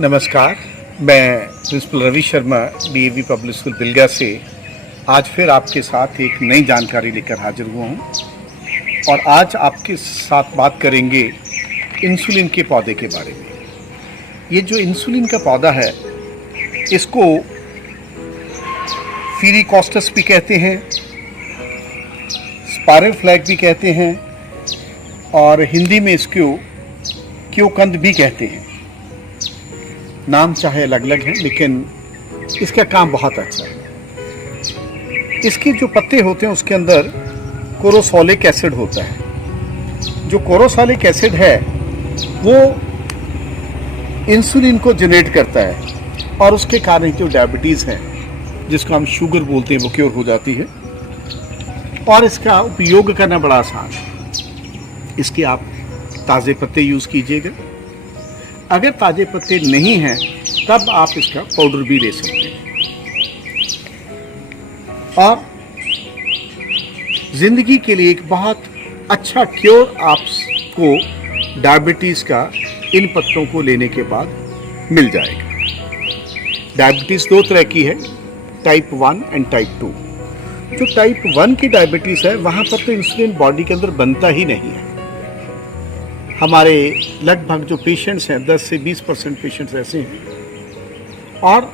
नमस्कार, मैं principal Ravi Sharma DAV public school Bilga से आज फिर आपके साथ एक नई जानकारी लेकर हाजिर हुआ हूँ और आज आपके साथ बात करेंगे इंसुलिन के पौधे के बारे में। ये जो इंसुलिन का पौधा है इसको फिरिकोस्टस भी कहते हैं, स्पाइरल फ्लैग भी कहते हैं और हिंदी में इसको क्योकंद भी कहते हैं। नाम चाहे अलग अलग हैं लेकिन इसका काम बहुत अच्छा है। इसके जो पत्ते होते हैं उसके अंदर कोरोसोलिक एसिड होता है। जो कोरोसोलिक एसिड है वो इंसुलिन को जनरेट करता है और उसके कारण जो डायबिटीज़ है जिसको हम शुगर बोलते हैं वो क्योर हो जाती है और इसका उपयोग करना बड़ा आसान है। इसके आप ताज़े पत्ते यूज़ कीजिएगा। अगर ताज़े पत्ते नहीं हैं तब आप इसका पाउडर भी ले सकते हैं और ज़िंदगी के लिए एक बहुत अच्छा क्योर आपको डायबिटीज़ का इन पत्तों को लेने के बाद मिल जाएगा। डायबिटीज़ दो तरह की है, टाइप 1 एंड टाइप 2। जो टाइप 1 की डायबिटीज़ है वहाँ पर तो इंसुलिन बॉडी के अंदर बनता ही नहीं है। हमारे लगभग जो पेशेंट्स हैं 10 से 20% पेशेंट्स ऐसे हैं और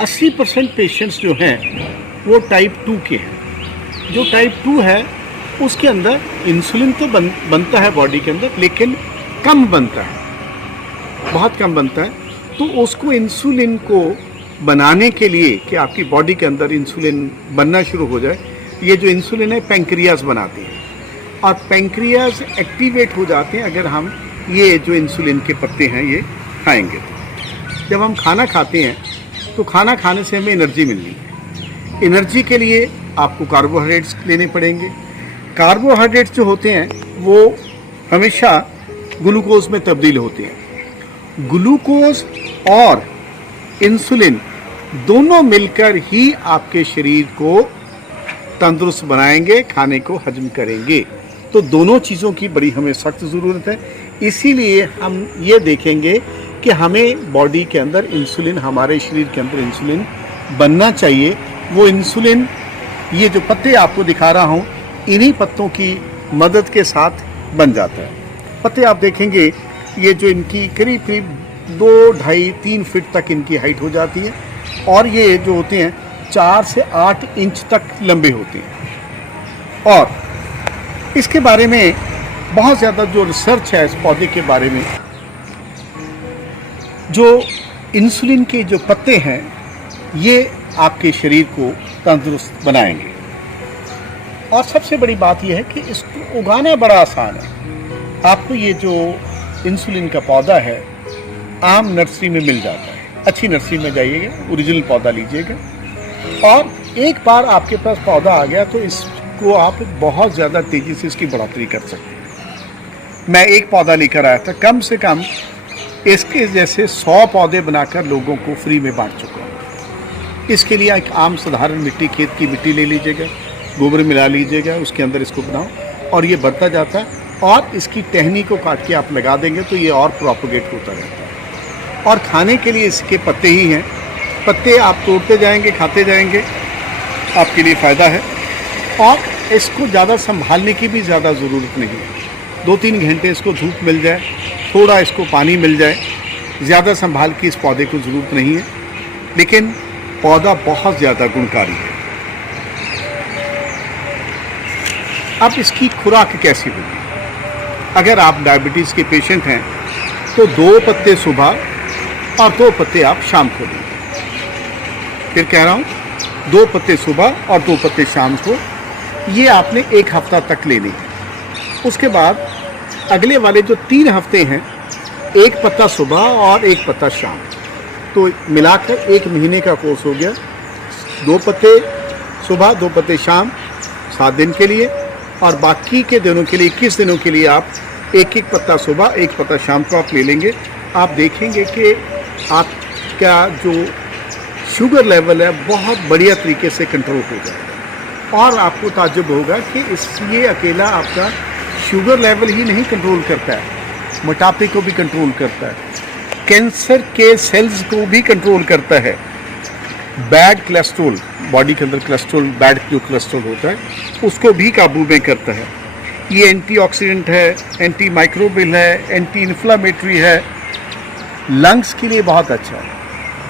80% पेशेंट्स जो हैं वो टाइप 2 के हैं। जो टाइप 2 है उसके अंदर इंसुलिन तो बनता है बॉडी के अंदर लेकिन कम बनता है, बहुत कम बनता है। तो उसको इंसुलिन को बनाने के लिए कि आपकी बॉडी के अंदर इंसुलिन बनना शुरू हो जाए, ये जो इंसुलिन है पैंक्रियाज बनाती है और पैंक्रियाज एक्टिवेट हो जाते हैं अगर हम ये जो इंसुलिन के पत्ते हैं ये खाएंगे। जब हम खाना खाते हैं तो खाना खाने से हमें एनर्जी मिलनी है। एनर्जी के लिए आपको कार्बोहाइड्रेट्स लेने पड़ेंगे। कार्बोहाइड्रेट्स जो होते हैं वो हमेशा ग्लूकोज में तब्दील होते हैं। ग्लूकोज और इंसुलिन दोनों मिलकर ही आपके शरीर को तंदुरुस्त बनाएंगे, खाने को हजम करेंगे। तो दोनों चीज़ों की बड़ी हमें सख्त ज़रूरत है। इसीलिए हम ये देखेंगे कि हमें बॉडी के अंदर इंसुलिन, हमारे शरीर के अंदर इंसुलिन बनना चाहिए। वो इंसुलिन ये जो पत्ते आपको दिखा रहा हूँ इन्हीं पत्तों की मदद के साथ बन जाता है। पत्ते आप देखेंगे ये जो इनकी करीब करीब 2, 2.5, 3 फीट तक इनकी हाइट हो जाती है और ये जो होते हैं 4 से 8 इंच तक लंबे होते हैं। और इसके बारे में बहुत ज़्यादा जो रिसर्च है इस पौधे के बारे में, जो इंसुलिन के जो पत्ते हैं ये आपके शरीर को तंदुरुस्त बनाएंगे। और सबसे बड़ी बात यह है कि इसको उगाना बड़ा आसान है। आपको ये जो इंसुलिन का पौधा है आम नर्सरी में मिल जाता है। अच्छी नर्सरी में जाइएगा, ओरिजिनल पौधा लीजिएगा और एक बार आपके पास पौधा आ गया तो इसको आप बहुत ज़्यादा तेज़ी से इसकी बढ़ोतरी कर सकते हैं। मैं एक पौधा लेकर आया था, कम से कम इसके जैसे 100 पौधे बनाकर लोगों को फ्री में बांट चुका हूँ। इसके लिए एक आम साधारण मिट्टी, खेत की मिट्टी ले लीजिएगा, गोबर मिला लीजिएगा, उसके अंदर इसको बनाओ और ये बढ़ता जाता है और इसकी टहनी को काट के आप लगा देंगे तो ये और प्रोपोगेट होता रहता है। और खाने के लिए इसके पत्ते ही हैं। पत्ते आप तोड़ते जाएंगे, खाते जाएंगे, आपके लिए फ़ायदा है। और इसको ज़्यादा संभालने की भी ज़्यादा ज़रूरत नहीं है। 2-3 घंटे इसको धूप मिल जाए, थोड़ा इसको पानी मिल जाए, ज़्यादा संभाल की इस पौधे को ज़रूरत नहीं है। लेकिन पौधा बहुत ज़्यादा गुणकारी है। अब इसकी खुराक कैसी होगी? अगर आप डायबिटीज़ के पेशेंट हैं तो 2 पत्ते सुबह और 2 पत्ते आप शाम को लें। फिर कह रहा हूँ 2 पत्ते सुबह और 2 पत्ते शाम को। ये आपने 1 हफ्ता तक लेने हैं। उसके बाद अगले वाले जो 3 हफ्ते हैं 1 पत्ता सुबह और 1 पत्ता शाम, तो मिलाकर 1 महीने का कोर्स हो गया। 2 पत्ते सुबह 2 पत्ते शाम 7 दिन के लिए और बाकी के दिनों के लिए 21 दिनों के लिए आप 1-1 पत्ता सुबह 1 पत्ता शाम को आप ले लेंगे। आप देखेंगे कि आपका जो शुगर लेवल है बहुत बढ़िया तरीके से कंट्रोल हो जाएगा और आपको ताज्जुब होगा कि ये अकेला आपका शुगर लेवल ही नहीं कंट्रोल करता है, मोटापे को भी कंट्रोल करता है, कैंसर के सेल्स को भी कंट्रोल करता है। बैड कोलेस्ट्रॉल, बॉडी के अंदर कोलेस्ट्रॉल, बैड जो कोलेस्ट्रॉल होता है उसको भी काबू में करता है। ये एंटीऑक्सीडेंट है, एंटी माइक्रोबियल है, एंटी इन्फ्लामेटरी है, लंग्स के लिए बहुत अच्छा है,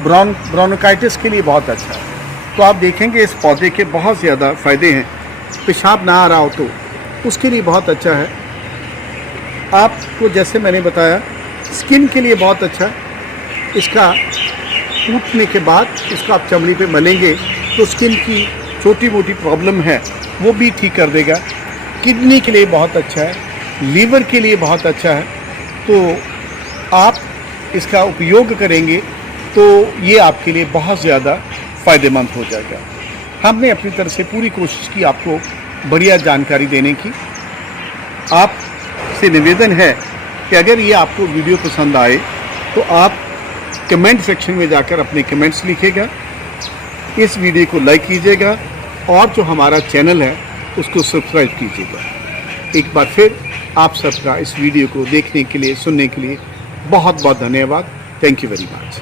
ब्रोंकाइटिस के लिए बहुत अच्छा है। तो आप देखेंगे इस पौधे के बहुत ज़्यादा फ़ायदे हैं। पेशाब ना आ रहा हो तो उसके लिए बहुत अच्छा है। आपको जैसे मैंने बताया स्किन के लिए बहुत अच्छा है। इसका टूटने के बाद इसको आप चमड़ी पे मलेंगे तो स्किन की छोटी मोटी प्रॉब्लम है वो भी ठीक कर देगा। किडनी के लिए बहुत अच्छा है, लीवर के लिए बहुत अच्छा है। तो आप इसका उपयोग करेंगे तो ये आपके लिए बहुत ज़्यादा फ़ायदेमंद हो जाएगा। हमने अपनी तरफ से पूरी कोशिश की आपको बढ़िया जानकारी देने की। आपसे निवेदन है कि अगर ये आपको वीडियो पसंद आए तो आप कमेंट सेक्शन में जाकर अपने कमेंट्स लिखिएगा, इस वीडियो को लाइक कीजिएगा और जो हमारा चैनल है उसको सब्सक्राइब कीजिएगा। एक बार फिर आप सबका इस वीडियो को देखने के लिए, सुनने के लिए बहुत बहुत धन्यवाद। Thank you very much.